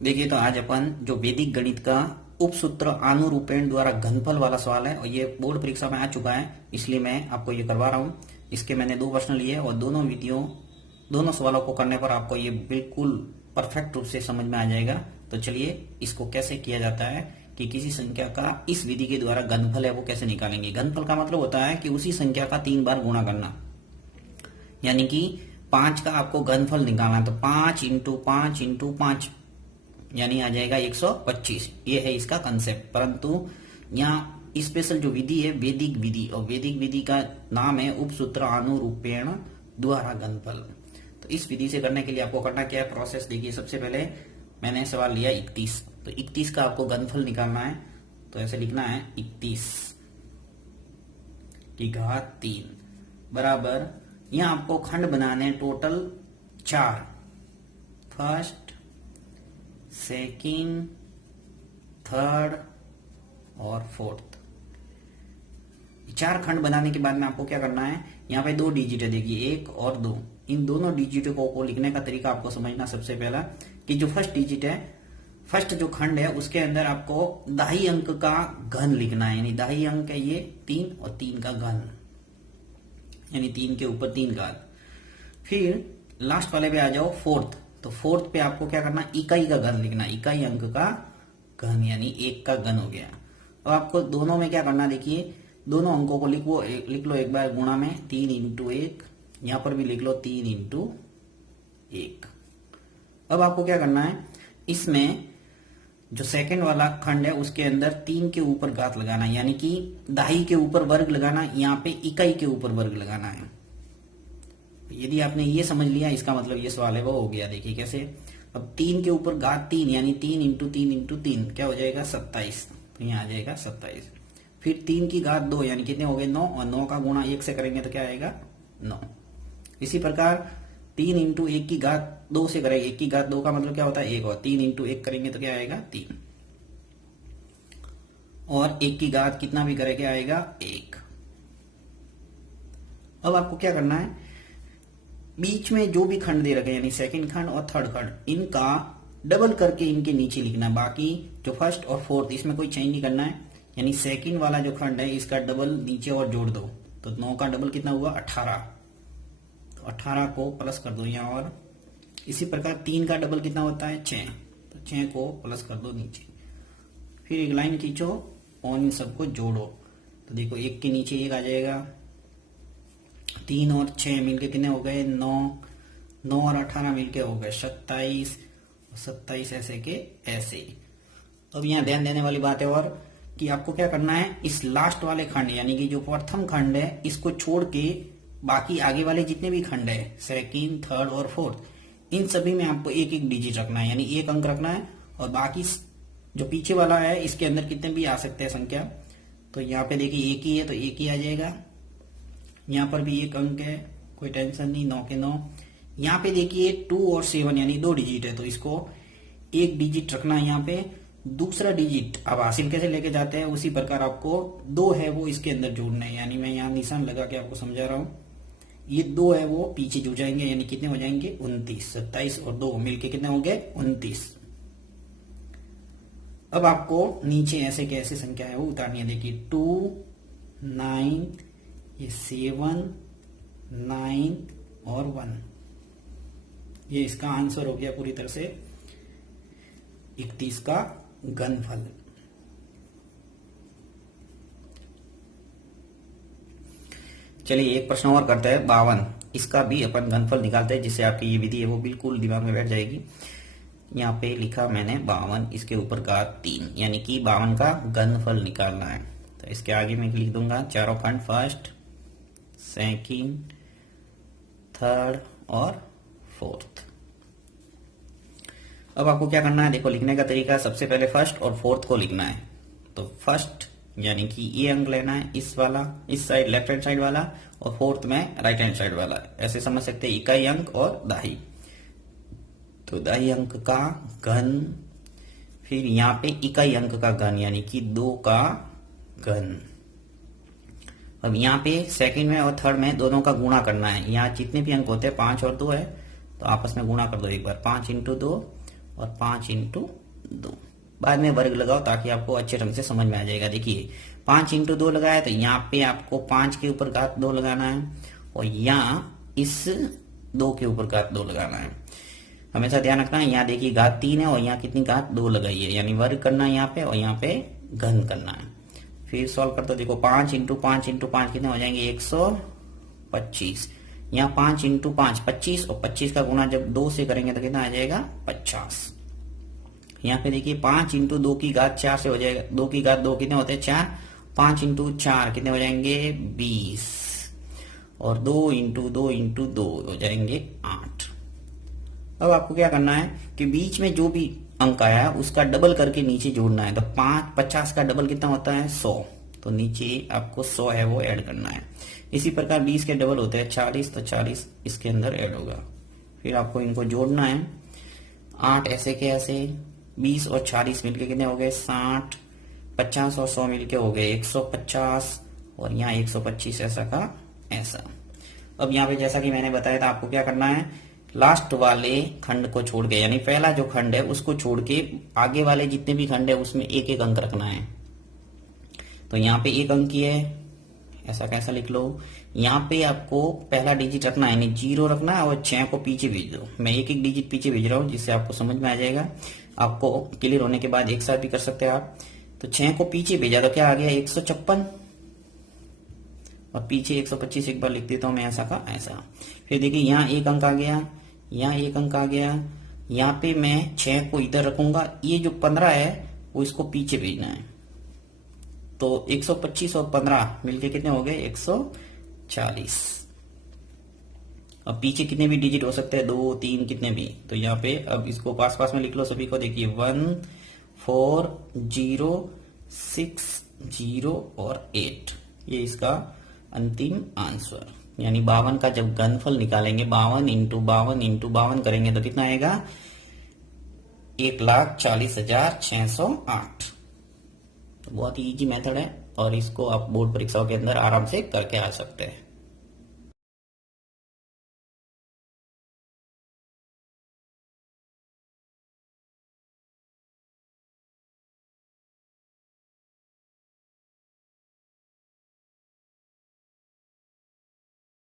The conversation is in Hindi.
देखिए, तो आज अपन जो वैदिक गणित का उपसूत्र आनुरूपेण द्वारा घनफल वाला सवाल है, और ये बोर्ड परीक्षा में आ चुका है, इसलिए मैं आपको ये करवा रहा हूँ। इसके मैंने 2 प्रश्न लिए और दोनों सवालों को करने पर आपको ये बिल्कुल परफेक्ट रूप से समझ में आ जाएगा। तो चलिए, इसको कैसे किया जाता है कि किसी संख्या का इस विधि के द्वारा घनफल है वो कैसे निकालेंगे। घनफल का मतलब होता है कि उसी संख्या का 3 बार गुणा करना, यानी कि 5 का आपको घनफल निकालना, तो 5 इंटू 5 इंटू 5 यानी आ जाएगा 125। ये है इसका कंसेप्ट। परंतु यहाँ स्पेशल जो विधि है वैदिक विधि, और वैदिक विधि का नाम है उपसूत्र आनुरूपेण द्वारा घनफल। तो इस विधि से करने के लिए आपको करना क्या है, प्रोसेस देखिए। सबसे पहले मैंने सवाल लिया 31, तो 31 का आपको घनफल निकालना है। तो ऐसे लिखना है 31 की घात 3 बराबर, यहाँ आपको खंड बनाने टोटल 4, फर्स्ट, सेकंड, थर्ड और फोर्थ। 4 खंड बनाने के बाद में आपको क्या करना है, यहाँ पे 2 डिजिट है, देखिए 1 और 2। इन दोनों डिजिटों को लिखने का तरीका आपको समझना। सबसे पहला कि जो फर्स्ट डिजिट है, फर्स्ट जो खंड है, उसके अंदर आपको दाही अंक का घन लिखना है, यानी दाही अंक है ये 3 और 3 का घन, यानी 3 के ऊपर 3 घात। फिर लास्ट वाले पे आ जाओ फोर्थ, तो फोर्थ पे आपको क्या करना, इकाई का घन लिखना, इकाई अंक का घन, यानी 1 का घन हो गया। अब आपको दोनों में क्या करना, देखिए दोनों अंकों को लिख लो एक बार गुणा में, 3 इंटू 1, यहां पर भी लिख लो 3 इंटू 1। अब आपको क्या करना है, इसमें जो सेकंड वाला खंड है उसके अंदर 3 के ऊपर घात लगाना, यानी कि दाही के ऊपर वर्ग लगाना, यहाँ पे इकाई के ऊपर वर्ग लगाना है। यदि आपने ये समझ लिया, इसका मतलब ये सवाल है वो हो गया। देखिए कैसे, अब 3 के ऊपर घात 3, यानी 3 इंटू 3 इंटू 3 क्या हो जाएगा, 27। तो यहाँ आ जाएगा 27। फिर 3 की घात 2, यानी कितने हो गए, 9, और 9 का गुणा 1 से करेंगे तो क्या आएगा, 9। इसी प्रकार 3 इंटू 1 की घात 2 से करेंगे, 1 की घात 2 का मतलब क्या होता है 1, और 3 इंटू 1 करेंगे तो क्या आएगा 3, और 1 की घात कितना भी करेंगे आएगा 1। अब आपको क्या करना है, बीच में जो भी खंड दे रखे, यानी सेकंड खंड और थर्ड खंड, इनका डबल करके इनके नीचे लिखना। बाकी जो फर्स्ट और फोर्थ, इसमें कोई चेंज नहीं करना है, यानी सेकंड वाला जो खंड है इसका डबल नीचे और जोड़ दो, तो 9 का डबल कितना हुआ, 18। तो 18 को प्लस कर दो यहाँ, और इसी प्रकार 3 का डबल कितना होता है, 6, तो 6 को प्लस कर दो नीचे। फिर एक लाइन खींचो और इन सबको जोड़ो, तो देखो 1 के नीचे 1 आ जाएगा, 3 और 6 मिलके कितने हो गए, 9, 9 और 18 मिलके हो गए 27, 27 ऐसे के ऐसे। अब यहाँ ध्यान देने वाली बात है और कि आपको क्या करना है, इस लास्ट वाले खंड, यानी कि जो प्रथम खंड है, इसको छोड़ के बाकी आगे वाले जितने भी खंड है, सेकंड, थर्ड और फोर्थ, इन सभी में आपको एक एक डिजिट रखना है, यानी 1 अंक रखना है। और बाकी जो पीछे वाला है इसके अंदर कितने भी आ सकते हैं संख्या, तो यहाँ पे देखिए 1 ही है तो 1 ही आ जाएगा। यहाँ पर भी 1 अंक है, कोई टेंशन नहीं, 9 के 9। यहाँ पे देखिए 2 और 7 यानी 2 डिजिट है, तो इसको 1 डिजिट रखना है यहाँ पे। दूसरा डिजिट अब हासिल कैसे लेके जाते हैं, उसी प्रकार आपको 2 है वो इसके अंदर जोड़ना है, यानी मैं यहाँ निशान लगा के आपको समझा रहा हूँ। ये 2 है वो पीछे जुड़ जाएंगे, यानी कितने हो जाएंगे 29, 27 और 2 मिलके कितने हो गए 29। अब आपको नीचे ऐसे कैसे संख्या है वो उतारनी है, देखिए 2, 9, ये 7, 9 और 1, ये इसका आंसर हो गया पूरी तरह से 31 का घनफल। चलिए एक प्रश्न और करते हैं, 52। इसका भी अपन घनफल निकालते हैं, जिससे आपकी ये विधि है वो बिल्कुल दिमाग में बैठ जाएगी। यहाँ पे लिखा मैंने 52, इसके ऊपर घात 3, यानी कि 52 का घनफल निकालना है। तो इसके आगे मैं लिख दूंगा चारों खंड, फर्स्ट, सेकंड, थर्ड और फोर्थ। अब आपको क्या करना है, देखो लिखने का तरीका, सबसे पहले फर्स्ट और फोर्थ को लिखना है। तो फर्स्ट यानी कि ये अंक लेना है, इस वाला, इस साइड लेफ्ट हैंड साइड वाला, और फोर्थ में राइट हैंड साइड वाला। ऐसे समझ सकते हैं, इकाई अंक और दाही। तो दाही अंक का घन, फिर यहाँ पे इकाई अंक का घन, यानी कि 2 का घन। अब यहाँ पे सेकंड में और थर्ड में दोनों का गुणा करना है। यहाँ जितने भी अंक होते हैं 5 और 2 है, तो आपस में गुणा कर दो एक बार, 5 इंटू 2 और 5 इंटू 2। बाद में वर्ग लगाओ ताकि आपको अच्छे ढंग से समझ में आ जाएगा। देखिए 5 इंटू 2 लगाया तो यहाँ पे आपको 5 के ऊपर घात 2 लगाना है और यहाँ इस 2 के ऊपर घात 2 लगाना है। हमेशा ध्यान रखना है, यहाँ देखिए घात 3 है और यहाँ कितनी घात 2 लगाई है, यानी वर्ग करना है यहाँ पे और यहाँ पे घन करना है। फिर सॉल्व करते देखो 5 इंटू 5 इंटू 5 कितने हो जाएंगे 125। यहाँ 5 इंटू 5 25 और 25 का गुणा जब 2 से करेंगे तो कितना आ जाएगा 50। यहाँ पे देखिए 5 इंटू 2 की घात 4 से हो जाएगा, 2 की घात 2 कितने होते हैं 4, 5 इंटू 4 कितने हो जाएंगे 20 और 2 इंटू 2 इंटू 2 हो जाएंगे 8। अब आपको क्या करना है कि बीच में जो भी अंक आया है उसका डबल करके नीचे जोड़ना है। तो 50 का डबल कितना होता है 100, तो नीचे आपको 100 है वो ऐड करना है। इसी प्रकार 20 के डबल होते हैं 40, तो 40 इसके अंदर ऐड होगा। फिर आपको इनको जोड़ना है 8 ऐसे के ऐसे, 20 और 40 मिलके कितने हो गए 60, 50 और 100 मिलके हो गए 150 और यहाँ 125 ऐसा का ऐसा। अब यहाँ पे जैसा कि मैंने बताया था आपको क्या करना है, लास्ट वाले खंड को छोड़ के, यानी पहला जो खंड है उसको छोड़ के आगे वाले जितने भी खंड है उसमें एक एक अंक रखना है। तो यहाँ पे एक अंक ही है, ऐसा कैसा लिख लो, यहाँ पे आपको पहला डिजिट रखना है, यानी 0 रखना है और 6 को पीछे भेज दो। मैं एक एक डिजिट पीछे भेज रहा हूँ जिससे आपको समझ में आ जाएगा। आपको क्लियर होने के बाद एक साथ भी कर सकते हैं आप। तो 6 को पीछे भेजा तो क्या आ गया 156 और पीछे 125 एक बार लिख देता हूं मैं ऐसा का ऐसा। फिर देखिए यहाँ एक अंक आ गया, यहाँ एक अंक आ गया, यहाँ पे मैं 6 को इधर रखूंगा, ये जो 15 है वो इसको पीछे भेजना है। तो 125 और 15 मिलके कितने हो गए 140। अब पीछे कितने भी डिजिट हो सकते हैं 2 3 कितने भी, तो यहाँ पे अब इसको पास पास में लिख लो सभी को। देखिए 1 4 0 6 0 और 8, ये इसका अंतिम आंसर। यानी 52 का जब घनफल निकालेंगे 52 इंटू 52 इंटू 52 करेंगे तो कितना आएगा 1,40,608। तो बहुत ही इजी मेथड है और इसको आप बोर्ड परीक्षाओं के अंदर आराम से करके आ सकते हैं।